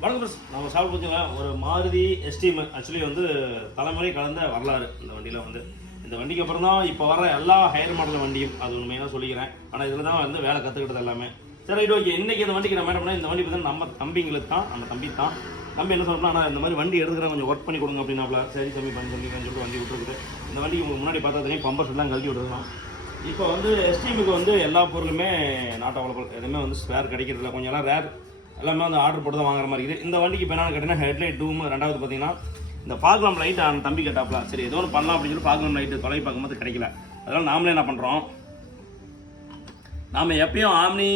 வணக்கம் பஸ் நம்ம சாப்பிட்டு போச்சுங்க ஒரு மாருதி எஸ்டீம் ஆக்சுவலி வந்து தலைமுறை கலந்த வரலாறு இந்த வண்டியில் வந்து இந்த வண்டிக்கு அப்புறம் தான் இப்போ வர எல்லா ஹையர் மாடல் வண்டியும் அது உண்மையாக சொல்லிக்கிறேன். ஆனால் இதில் தான் வந்து வேலை கற்றுக்கிட்டது எல்லாமே. சரி ரைட் ஓகே. இன்றைக்கி இந்த வண்டிக்கு நம்ம என்ன பண்ணால் இந்த வண்டி பார்த்தீங்கன்னா நம்ம தம்பிங்களுக்கு தான் நம்ம தம்பி என்ன சொல்லணும்னா ஆனால் இந்த மாதிரி வண்டி எடுத்துக்கிறேன் கொஞ்சம் ஒர்க் பண்ணி கொடுங்க அப்படின்னாப்ல. சரி தம்பி பண்ணி சொல்லிட்டு வண்டி விட்டுருக்குது. இந்த வண்டிக்கு உங்களுக்கு முன்னாடி பார்த்தா தெரியும் பம்பர் எல்லாம் கழட்டி விட்டுருக்கலாம். இப்போ வந்து எஸ்டீமுக்கு வந்து எல்லா பொருளுமே நாட் அவைலபிள், எதுவுமே வந்து ஸ்பேர் கிடைக்கிறதில்ல, கொஞ்சம் எல்லாம் ரேர், எல்லாமே வந்து ஆர்டர் போட்டு தான் வாங்குற மாதிரி இருக்குது. இந்த வண்டிக்கு இப்போ என்னென்னு கேட்டிங்கன்னா ஹெட்லைட் டூம், ரெண்டாவது பார்த்தீங்கன்னா இந்த ஃபாக்லாம் லைட் அந்த தம்பி கேட்டாப்ல. சரி ஏதோ ஒன்று பண்ணலாம் அப்படின்னு சொல்லி ஃபாக்லாம் லைட்டு தொலை பார்க்கும்போது கிடைக்கல. அதனால் நாமளே என்ன பண்ணுறோம், நாம் எப்பயும் ஆம்னி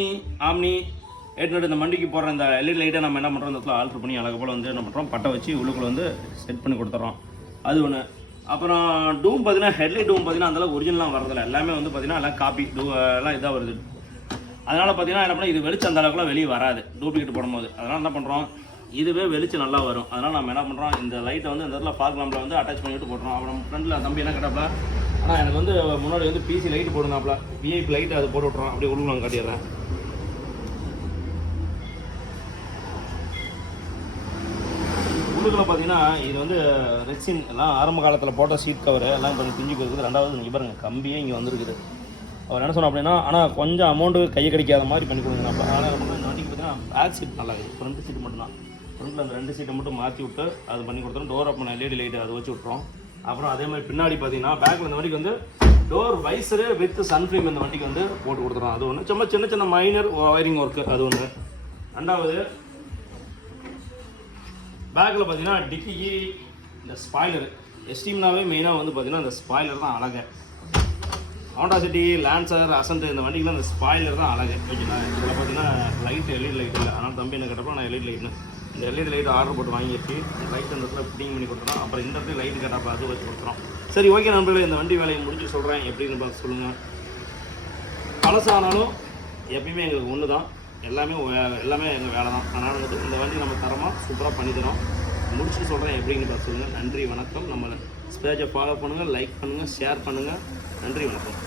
800 இந்த வண்டிக்கு போடுற இந்த எல்இடி லைட்டை நம்ம என்ன பண்ணுறோம், இந்த இடத்துல ஆல்ட்ரு பண்ணி அழகு போல் வந்து என்ன பண்ணுறோம், பட்டை வச்சு உள்ளுக்குள்ள வந்து செட் பண்ணி கொடுத்துட்றோம். அது ஒன்று. அப்புறம் டூம் பார்த்தீங்கன்னா ஹெட்லைட் டூம் பார்த்தீங்கன்னா அந்தளவுக்கு ஒரிஜினலாம் வரதில்லை, எல்லாமே வந்து பார்த்தீங்கன்னா எல்லாம் காப்பி எல்லாம் இதாக வருது. அதனால் பார்த்தீங்கன்னா என்ன பண்ணால் இது வெளிச்சம் அந்த அளவுக்குலாம் வெளியே வராது டூப்ளிகேட் போடும்போது. அதனால் என்ன பண்ணுறோம், இதுவே வெளிச்சம் நல்லா வரும். அதனால் நம்ம என்ன பண்ணுறோம், இந்த லைட்டை வந்து இந்த இடத்துல ஃபாக் லாம்பில் வந்து அட்டாச் பண்ணிவிட்டு போட்டுறோம். அப்புறம் ஃப்ரெண்டில் தம்பி என்ன கேட்டாப்ல, ஆனால் எனக்கு வந்து முன்னாடி வந்து பிசி லைட்டு போடுனாப்ல, விஐபி லைட்டு அது போட்டு விட்றோம். அப்படியே உள்ள காட்டிடுறேன். உள்ளுக்குள்ள பார்த்தீங்கன்னா இது வந்து ரெக்ஸின் எல்லாம் ஆரம்ப காலத்தில் போட்ட சீட் கவர் எல்லாம் கொஞ்சம் பிஞ்சு போயிருக்குது. ரெண்டாவது இங்கே பாருங்க கம்பியே இங்கே வந்துருக்குது. அவர் என்ன சொன்னோம் அப்படின்னா, ஆனால் கொஞ்சம் அமௌண்ட்டு கையை கிடைக்காத மாதிரி பண்ணி கொடுங்க. அப்போ ஆனால் இந்த வண்டிக்கு பார்த்தீங்கன்னா பேக் சீட் நல்லா இருக்குது, ஃப்ரண்ட் சீட் மட்டும் தான். ஃப்ரண்ட்டில் அந்த 2 சீட்டை மட்டும் மாற்றி விட்டு அது பண்ணி கொடுத்துரும். டோர் ஓப்பன் எல்இடி லைட்டு அதை வச்சு விட்றோம். அப்புறம் அதே மாதிரி பின்னாடி பார்த்தீங்கன்னா பேக்கில் இந்த வண்டிக்கு வந்து டோர் வைசரு வித் சன்ஃப்ளேம் இந்த வண்டிக்கு வந்து போட்டு கொடுத்துறோம். அது ஒன்று. சும்மா சின்ன மைனர் ஒயரிங் ஒர்க்கு அது ஒன்று. ரெண்டாவது பேக்கில் பார்த்தீங்கன்னா டிக்கிக்கு இந்த ஸ்பாய்லரு, எஸ்டீம்னாவே மெயினாக வந்து பார்த்தீங்கன்னா இந்த ஸ்பாய்லர் தான் அழகு. ஹோண்டா சிட்டி, லான்சர், அசன்ட் இந்த வண்டிக்குலாம் இந்த ஸ்பாய்லர் தான் அழகு. ஓகேங்களா. இதில் பார்த்தீங்கன்னா லைட் எல்இடி லைட் இல்லை. அதனால் தம்பி என்ன கேட்டப்போ நான் எல்இடி லைட்னு இந்த எல்இடி லைட் ஆர்டர் போட்டு வாங்கிட்டு லைட் அந்த இடத்துல ஃபிட்டிங் பண்ணி கொடுத்துறோம். அப்புறம் இந்த இடத்துல லைட் கேட்டப்போ அது வச்சு கொடுத்துறோம். சரி ஓகே நண்பர்களே, இந்த வண்டி வேலையை முடிஞ்சு சொல்கிறேன் எப்படின்னு பார்த்து சொல்லுங்கள். பழசானாலும் எப்பயுமே எங்களுக்கு ஒன்று தான், எல்லாமே எங்கள் வேலை தான். அதனால் வந்து இந்த வண்டி நம்ம தரமாக சூப்பராக பண்ணித்தரோம். முடிச்சு சொல்கிறேன் எப்படின்னு பார்த்து சொல்லுங்கள். நன்றி வணக்கம். நம்ம ஸ்பேஜை ஃபாலோ பண்ணுங்கள், லைக் பண்ணுங்கள், ஷேர் பண்ணுங்கள். நன்றி வணக்கம்.